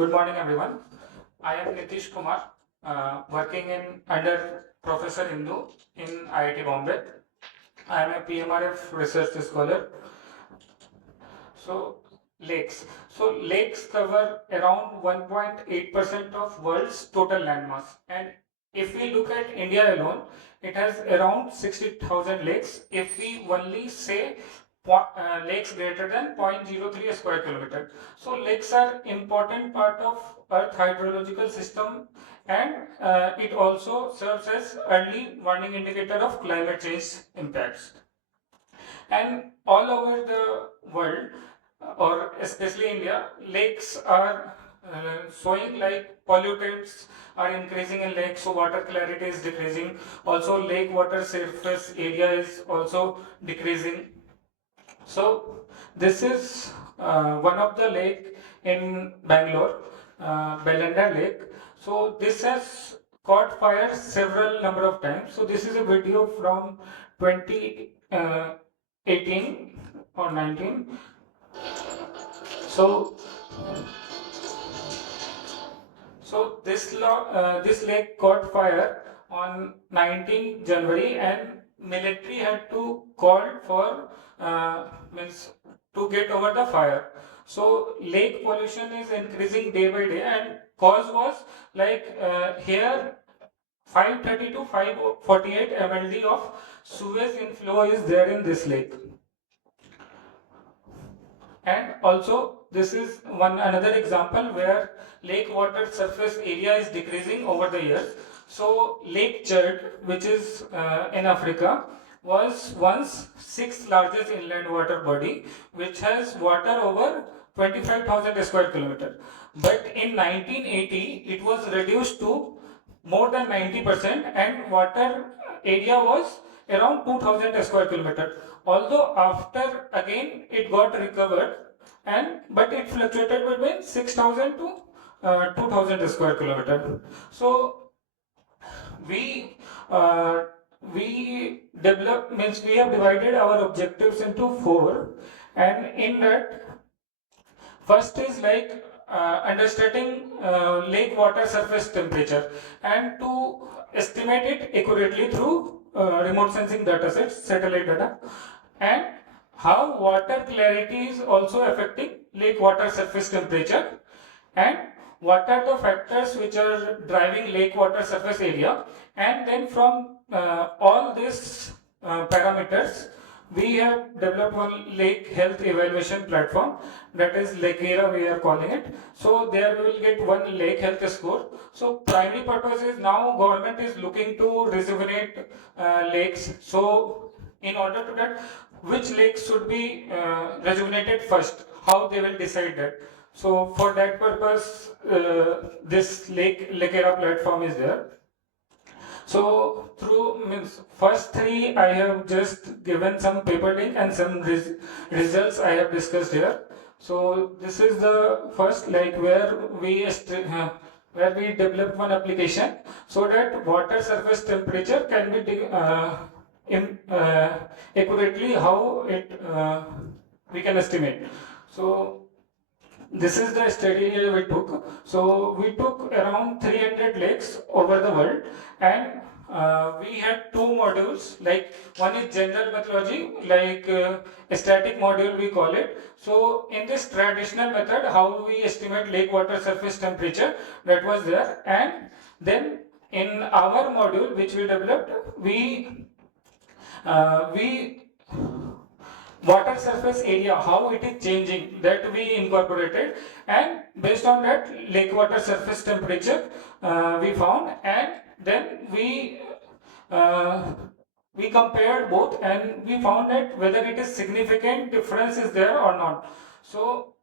Good morning, everyone. I am Nitish Kumar, working in under Professor Indu in IIT Bombay. I am a PMRF research scholar. So, lakes. So, lakes cover around 1.8% of world's total landmass. And if we look at India alone, it has around 60,000 lakes. If we only say lakes greater than 0.03 square kilometer. So lakes are important part of Earth hydrological system, and it also serves as early warning indicator of climate change impacts. And all over the world, or especially India, lakes are showing like pollutants are increasing in lakes, so water clarity is decreasing. Also, lake water surface area is also decreasing. So this is one of the lake in Bangalore, Belanda Lake. So this has caught fire several number of times. So this is a video from 2018 or 19. So this lake caught fire on 19 January, and military had to call for means to get over the fire. So lake pollution is increasing day by day, and cause was like here 530 to 548 mld of sewage inflow is there in this lake. And also, this is one another example where lake water surface area is decreasing over the years. So, Lake Chad, which is in Africa, was once sixth largest inland water body, which has water over 25,000 square kilometer. But in 1980, it was reduced to more than 90%, and water area was around 2000 square kilometer. Although after again it got recovered, and but it fluctuated between 6000 to 2000 square kilometer. So we uh, we develop means we have divided our objectives into four, and in that first is like understanding lake water surface temperature, and to estimate it accurately through remote sensing data sets, satellite data, and how water clarity is also affecting lake water surface temperature, and what are the factors which are driving lake water surface area. And then from all these parameters, we have developed one lake health evaluation platform, that is LAKERA we are calling it. So there we will get one lake health score. So primary purpose is now government is looking to rejuvenate lakes. So in order to that, which lakes should be rejuvenated first, how they will decide that. So for that purpose, this LAKERA platform is there. So through means first three I have just given some paper link and some results I have discussed here. So this is the first, like where we developed one application so that water surface temperature can be accurately how it we can estimate. So this is the study we took. So we took around 300 lakes over the world, and we had two modules. Like one is general methodology, like a static module we call it. So in this traditional method, how we estimate lake water surface temperature, that was there. And then in our module which we developed, we water surface area, how it is changing, that we incorporated, and based on that lake water surface temperature we found, and then uh, we compared both, and we found that whether it is significant difference is there or not. So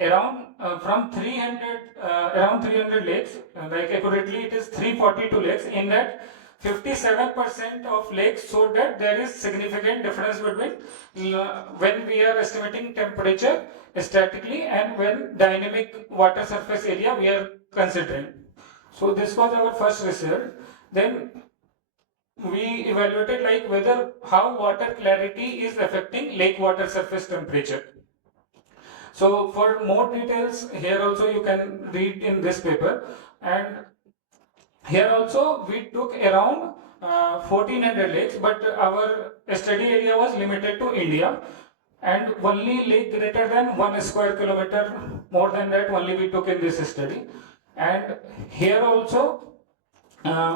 around from 300 around 300 lakes, like accurately it is 342 lakes. In that 57% of lakes showed that there is significant difference between when we are estimating temperature statically and when dynamic water surface area we are considering. So this was our first result. Then we evaluated like whether how water clarity is affecting lake water surface temperature. So for more details, here also you can read in this paper. And here also we took around 1400 lakes, but our study area was limited to India, and only lake greater than 1 square kilometer, more than that only we took in this study. And here also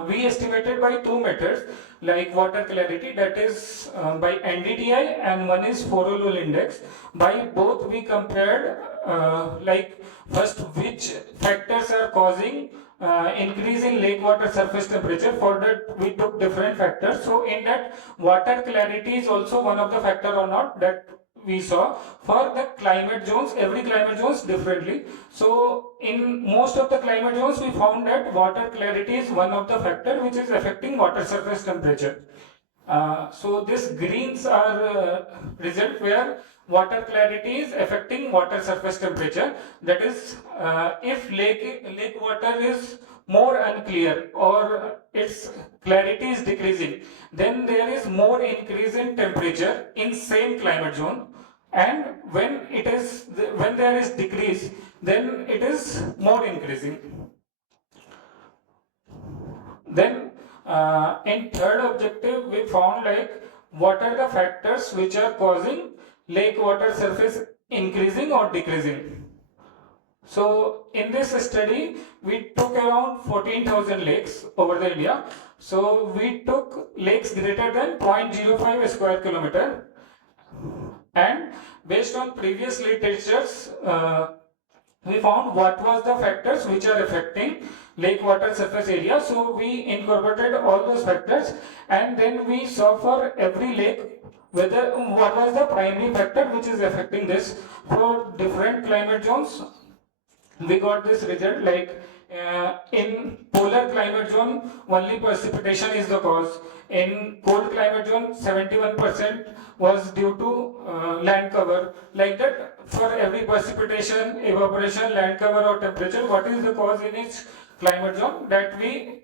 we estimated by two methods, like water clarity, that is by NDTI, and one is Forolul index. By both we compared like first which factors are causing increase in lake water surface temperature. For that we took different factors. So in that, water clarity is also one of the factor or not, that we saw. For the climate zones, every climate zones differently. So in most of the climate zones we found that water clarity is one of the factor which is affecting water surface temperature. So this greens are result where water clarity is affecting water surface temperature. That is, if lake water is more unclear or its clarity is decreasing, then there is more increase in temperature in same climate zone. And when there is decrease, then it is more increasing. Then in third objective, we found like what are the factors which are causing lake water surface increasing or decreasing. So in this study, we took around 14,000 lakes over the India. So we took lakes greater than 0.05 square kilometer, and based on previous literatures, we found what was the factors which are affecting lake water surface area. So we incorporated all those factors, and then we saw for every lake whether what was the primary factor which is affecting this. For different climate zones, we got this result, like in polar climate zone only precipitation is the cause. In cold climate zone 71% was due to land cover. Like that, for every precipitation, evaporation, land cover or temperature, what is the cause in each climate zone, that we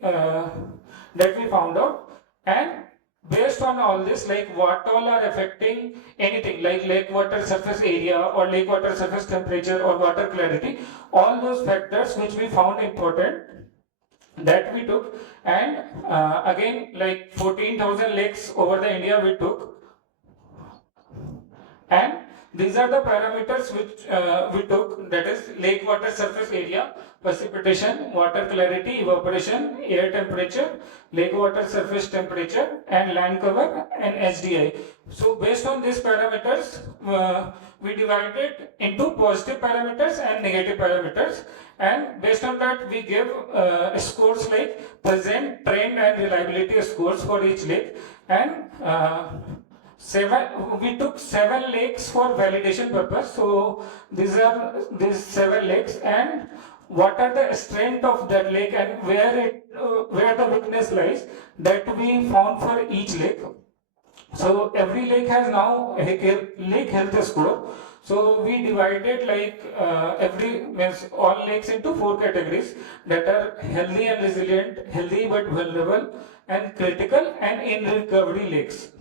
found out. And based on all this, like what all are affecting anything like lake water surface area or lake water surface temperature or water clarity, all those factors which we found important, that we took. And again, like 14,000 lakes over the India we took, and these are the parameters which we took, that is lake water surface area, precipitation, water clarity, evaporation, air temperature, lake water surface temperature, and land cover, and HDI. So based on these parameters, we divided into positive parameters and negative parameters, and based on that we give scores like present, trend, and reliability scores for each lake. And we took 7 lakes for validation purpose. So these 7 lakes, and what are the strength of that lake and where the weakness lies, that we found for each lake. So every lake has now a lake health score. So we divided like all lakes into 4 categories, that are healthy and resilient, healthy but vulnerable, and critical, and in recovery lakes.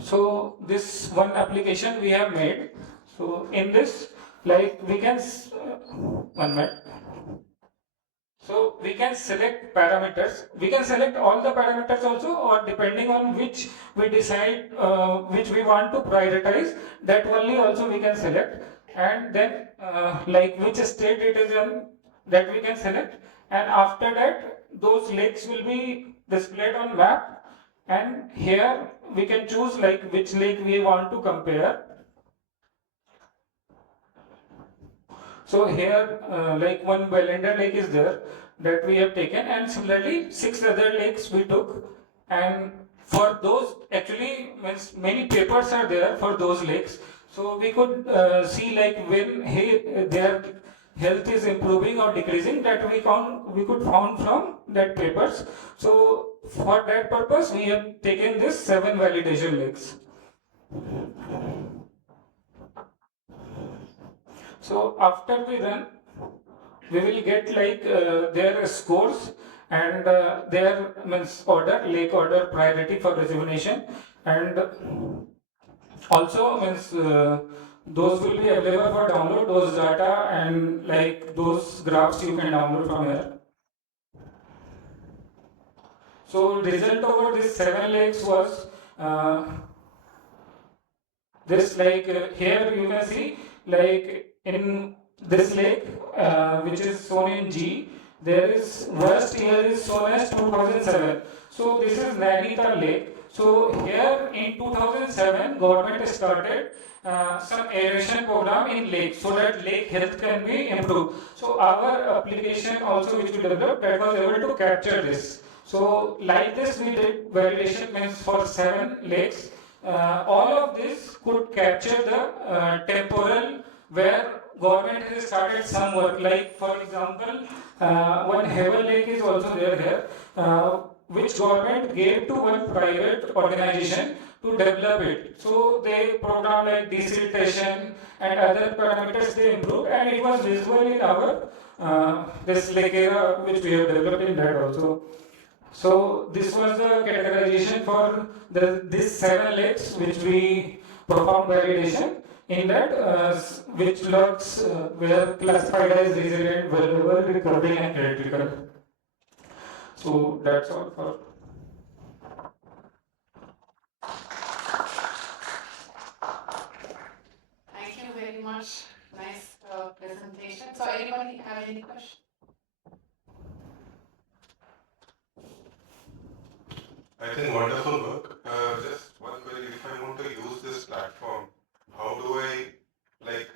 So this one application we have made. So in this, like we can one minute. So we can select parameters. We can select all the parameters also, or depending on which we decide which we want to prioritize, that only also we can select. And then like which state it is in, that we can select. And after that, those lakes will be displayed on map. And here we can choose like which lake we want to compare. So here like one Bellender lake is there that we have taken, and similarly 6 other lakes we took. And for those, actually many papers are there for those lakes. So we could see like when their health is improving or decreasing, that we could found from that papers. So for that purpose we have taken this 7 validation lakes. So after we run, we will get like their scores, and their lake order priority for rejuvenation, and also those will be available for download, those data and like those graphs you can download from here. So result over this 7 lakes was this here you can see like in this lake which is shown in G, there is worst year is shown as 2007. So this is Nainital Lake. So here in 2007 government started some aeration program in lake so that lake health can be improved. So our application also which we developed that was able to capture this. So like this we did validation means for 7 lakes. All of this could capture the temporal where government has started some work. Like for example, one Heaven Lake is also there here, which government gave to one private organization to develop it. So they program like desiltation and other parameters they improved, and it was visible in our this LAKERA which we have developed in that also. So this was the categorization for these 7 lakes which we performed validation in that which logs were classified as resilient, vulnerable, recovering and critical. So that's all for. Thank you very much. Nice presentation. So anybody have any questions? I think wonderful work. Just one query, if I want to use this platform, how do I like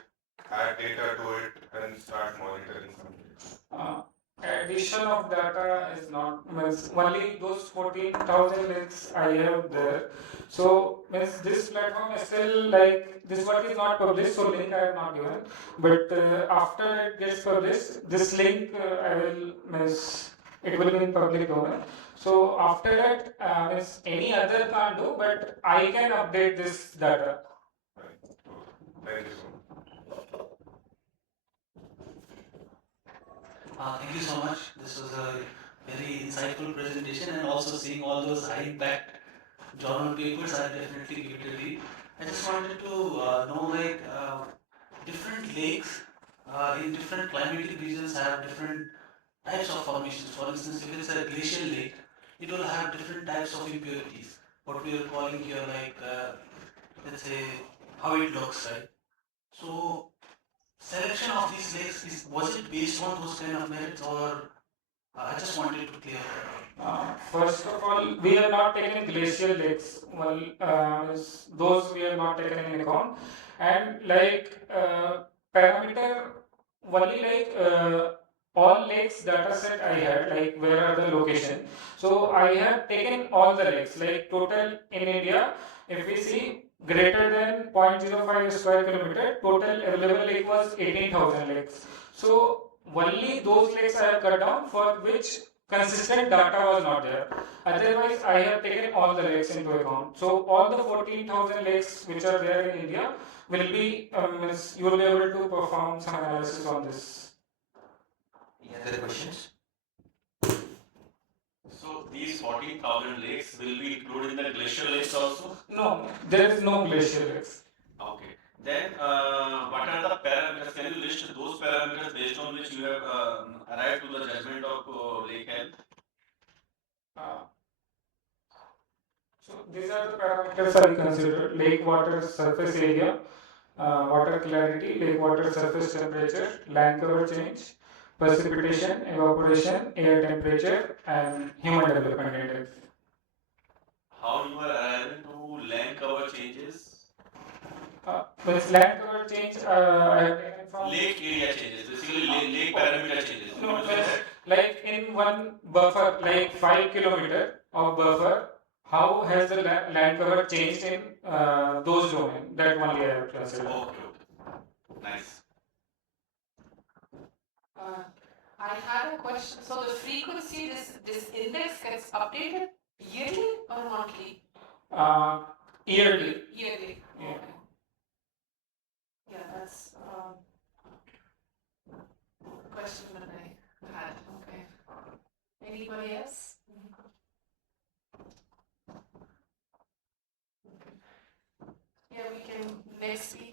add data to it and start monitoring something? Addition of data is not means only those 14,000 links I have there. So means this platform is still like this work is not published, so link I have not given. But after it gets published, this link I will means it will be in public domain. So after that, means any other can't do, but I can update this data. Right. Thank you so much. Thank you so much. This was a very insightful presentation, and also seeing all those high impact journal papers, I definitely give it a read. I just wanted to know different lakes in different climatic regions have different types of formations. For instance, if it's a glacial lake, it will have different types of impurities. What we are calling here, let's say, how it looks, right? So, selection of these lakes was it based on those kind of merits, or I just wanted to clear that. First of all, we have not taken glacial lakes. Well, those we have not taken in account. And parameter, only all lakes data set I had, like where are the location. So I have taken all the lakes, like total in India, if we see greater than 0.05 square kilometer, total available lake was 18,000 lakes. So only those lakes I have cut down for which consistent data was not there. Otherwise, I have taken all the lakes into account. So all the 14,000 lakes which are there in India will be, you will be able to perform some analysis on this. Any other questions? So these 14,000 lakes will be included in the glacial lakes also? No, there is no glacial lakes. Okay. Then what are the parameters? Can you list those parameters based on which you have arrived to the judgment of lake health? So these are the parameters I consider: lake water surface area, water clarity, lake water surface temperature, land cover change, precipitation, evaporation, air temperature, and human development index. How you are arriving to land cover changes? With land cover change, I have taken from lake area changes, basically lake parameter changes. No, like in one buffer, like 5 kilometer of buffer, how has the land cover changed in those domains? That only I have considered. Okay. Nice. I had a question. So the frequency, this index gets updated yearly or monthly? Yearly. Yearly. Yeah. Okay. Yeah, that's question that I had. Okay. Anybody else? Yeah, we can next speak.